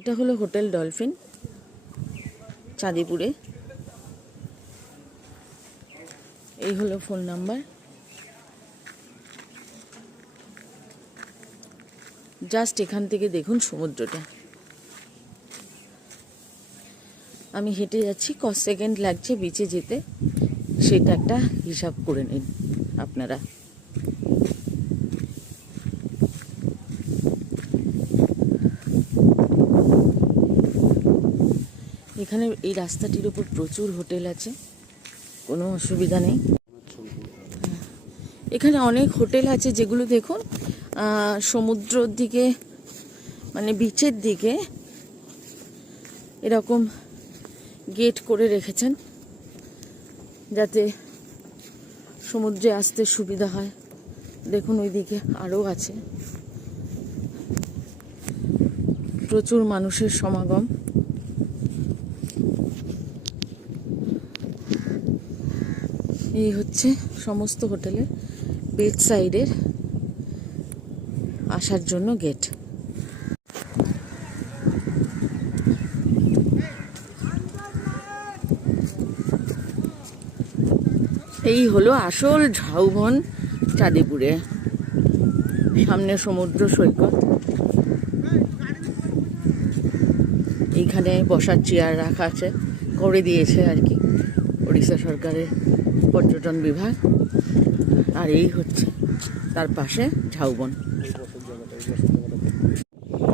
এটা হলো hotel dolphin চাঁদিপুরে। এই হলো ফোন নাম্বার। জাস্ট এখান থেকে দেখুন সমুদ্রটা। আমি হেঁটে যাচ্ছি, ক সেকেন্ড লাগছে বিচে যেতে সেটা একটা হিসাব করে নিন আপনারা। এখানে এই রাস্তাটির উপর প্রচুর হোটেল আছে, কোনো অসুবিধা নেই। এখানে অনেক হোটেল আছে যেগুলো দেখুন সমুদ্রর দিকে মানে বিচের দিকে এরকম গেট করে রেখেছেন যাতে সমুদ্রে আসতে সুবিধা হয়। দেখুন ওইদিকে আরও আছে, প্রচুর মানুষের সমাগম। এই হচ্ছে সমস্ত হোটেলের বেড সাইডের আসার জন্য গেট। এই হলো আসল ঝাউবন চাঁদিপুরে, সামনে সমুদ্র সৈকত। এইখানে বসার চেয়ার রাখা আছে, করে দিয়েছে আর কি ওড়িশা সরকারের পর্যটন বিভাগ। আর এই হচ্ছে তার পাশে ঝাউবন,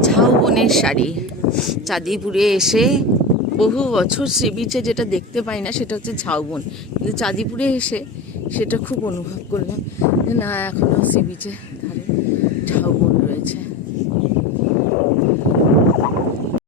ঝাউবনের শাড়ি। চাঁদিপুরে এসে বহু বছর সি বিচে যেটা দেখতে পাই না সেটা হচ্ছে ঝাউবন, কিন্তু চাঁদিপুরে এসে সেটা খুব অনুভব করলাম যে না, এখনো সি বিচে ধারে ঝাউবন রয়েছে।